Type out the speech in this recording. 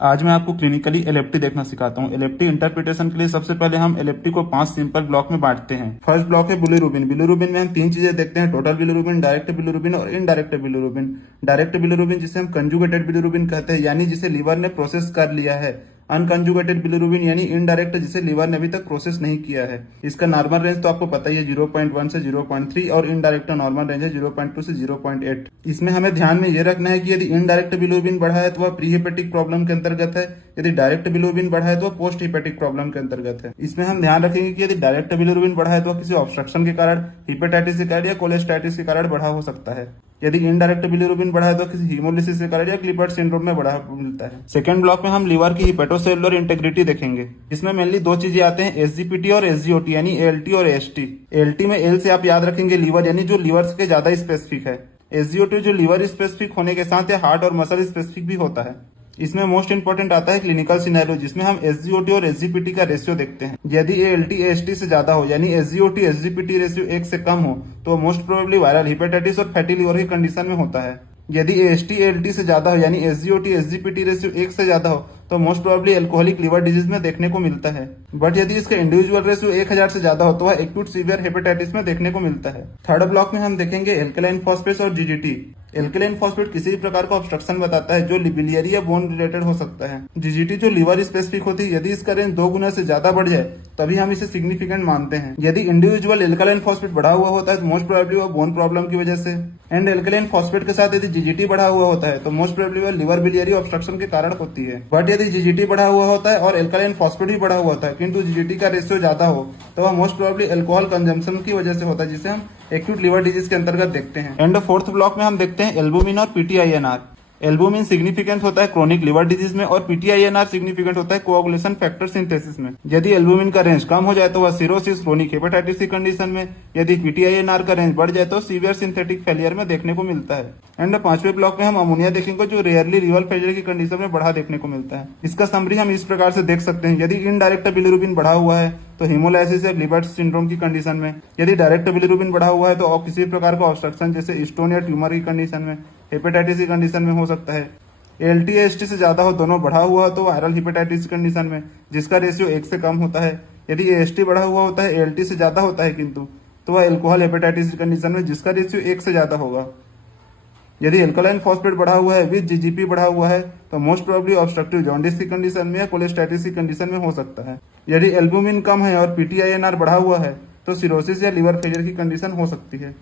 आज मैं आपको क्लिनिकली एलएफटी देखना सिखाता हूँ। एलएफटी इंटरप्रिटेशन के लिए सबसे पहले हम एलएफटी को 5 सिंपल ब्लॉक में बांटते हैं। फर्स्ट ब्लॉक है बिलिरुबिन। बिलिरुबिन में हम 3 चीजें देखते हैं, टोटल बिलिरुबिन, डायरेक्ट बिलिरुबिन और इनडायरेक्ट बिलिरुबिन। डायरेक्ट बिलिरुबिन जिसे हम कंजुगेटेड बिलिरुबिन कहते हैं, यानी जिसे लीवर ने प्रोसेस कर लिया है। अनकंजुगेटेड बिलिरुबिन यानी इनडायरेक्ट, जिसे लीवर ने अभी तक प्रोसेस नहीं किया है। इसका नॉर्मल रेंज तो आपको पता ही है, 0.1 से 0.3 और इनडायरेक्ट नॉर्मल रेंज है 0.2 से 0.8। इसमें हमें ध्यान में ये रखना है कि यदि इनडायरेक्ट बिलिरुबिन बढ़ा है तो वह प्री हेपेटिक प्रॉब्लम के अंतर्गत है, यदि डायरेक्ट बिलिरुबिन बढ़ा है तो वह पोस्ट हेपेटिक प्रॉब्लम के अंतर्गत है। इसमें हम ध्यान रखेंगे कि यदि डायरेक्ट बिलिरुबिन बढ़ा है तो किसी ऑब्स्ट्रक्शन के कारण, हिपेटाइटिस के कारण या कोलेस्टाइटिस के कारण बढ़ा हो सकता है। यदि इनडायरेक्ट बिलिरुबिन बढ़ा है तो किसी हीमोलिसिस के कारण या क्लिपर्ट सिंड्रोम में बढ़ा मिलता है। सेकंड ब्लॉक में हम लीवर की हिपेटोसेलुलर इंटेग्रिटी देखेंगे। इसमें मेनली 2 चीजें आते हैं, एसजीपीटी और एसजीओटी यानी एएलटी और एएसटी। एएलटी में एल से आप याद रखेंगे लीवर, यानी जो लीवर के ज्यादा स्पेसिफिक है। एसजीओटी जो लीवर स्पेसिफिक होने के साथ या हार्ट और मसल स्पेसिफिक भी होता है। इसमें मोस्ट इंपोर्टेंट आता है क्लिनिकल सिनेरियो, जिसमें हम एसजीओटी और एसजीपीटी का रेशियो देखते हैं। यदि एएलटी एएसटी से ज्यादा हो, यानी एसजीओटी एसजीपीटी रेशियो 1 से कम हो, तो मोस्ट प्रोबेबली वायरल हिपेटाइटिस और फैटी लिवर की कंडीशन में होता है। यदि एएसटी एएलटी से ज्यादा हो, यानी एसजीओटी एसजीपीटी रेशियो 1 से ज्यादा हो, तो most probably alcoholic liver disease में देखने को मिलता है। बट यदि इसका इंडिविजुअल रेशियो 1000 से ज्यादा हो तो वह एक्यूट सीवियर हेपेटाइटिस में देखने को मिलता है। थर्ड ब्लॉक में हम देखेंगे एल्कलाइन फॉस्फेट और जीजीटी। एल्कलाइन फॉस्फेट किसी भी प्रकार का ऑब्स्ट्रक्शन बताता है जो बिलियरी या बोन रिलेटेड हो सकता है। जीजीटी जो लीवर स्पेसिफिक होती है, यदि इसका रेंज 2 गुना से ज्यादा बढ़ जाए तभी हम इसे सिग्निफिकेंट मानते हैं। यदि इंडिविजुअल एल्कलाइन फॉस्फेट बढ़ा हुआ होता है तो मोस्ट प्रोबेबली वह बोन प्रॉब्लम की वजह से, एंड एल्कलाइन फॉस्फेट के साथ यदि जीजीटी बढ़ा हुआ होता है तो मोस्ट प्रोबेबली वह लिवर बिलियरी ऑब्स्ट्रक्शन के कारण होती है। बट यदि जीजीटी बढ़ा हुआ होता है और एल्कलाइन फॉस्फेट भी बढ़ा हुआ होता है किंतु जीजीटी का रेशियो ज्यादा हो, तो वह मोस्ट प्रोबेबली अल्कोहल कंजम्पशन की वजह से होता है, जिसे हम एक्यूट लिवर डिजीज के अंतर्गत देखते हैं। एंड फोर्थ ब्लॉक में हम देखते हैं एल्बुमिन और पीटीआईएनआर। एल्बुमिन सिग्निफिकेंट होता है क्रोनिक लिवर डिजीज में और पीटीआईएनआर सिग्निफिकेंट होता है कोआगुलेशन फैक्टर सिंथेसिस में। यदि एल्बुमिन का रेंज कम हो जाए तो वह सिरोसिस क्रोनिक हेपेटाइटिस की कंडीशन में, यदि पीटीआईएनआर का रेंज बढ़ जाए तो सीवियर सिंथेटिक फेलियर में देखने को मिलता है। एंड 5वें ब्लॉक में हम अमोनिया देखेंगे जो रेयरली रिवल फेलियर की कंडीशन में बढ़ा देखने को मिलता है। इसका समरी हम इस प्रकार से देख सकते हैं, यदि इनडायरेक्ट बिलिरुबिन बढ़ा हुआ है तो हिमोलाइसिस या ग्लिबर्ट सिंड्रोम की कंडीशन में, यदि डायरेक्ट बिलिरुबिन बढ़ा हुआ है तो किसी प्रकार का ऑब्स्ट्रक्शन जैसे स्टोन या ट्यूमर की कंडीशन में, हेपेटाइटिस की कंडीशन में हो सकता है। एएलटी एएसटी से ज्यादा हो, दोनों बढ़ा हुआ हो तो वायरल हिपेटाइटिस की कंडीशन में, जिसका रेशियो 1 से कम होता है। यदि एएसटी बढ़ा हुआ होता है, एएलटी से ज्यादा होता है किंतु, तो वह एल्कोहल हेपेटाइटिस की कंडीशन में, जिसका रेशियो 1 से ज्यादा होगा। यदि एल्कलाइन फॉस्फेट बढ़ा हुआ है विद जीजीपी बढ़ा हुआ है तो मोस्ट प्रोबेबली ऑब्स्ट्रक्टिव जॉन्डिस की कंडीशन में या कोलेस्टाइटिस की कंडीशन में हो सकता है। यदि एल्बुमिन कम है और पीटीआईएनआर बढ़ा हुआ है तो सिरोसिस या लिवर फेलियर की कंडीशन हो सकती है।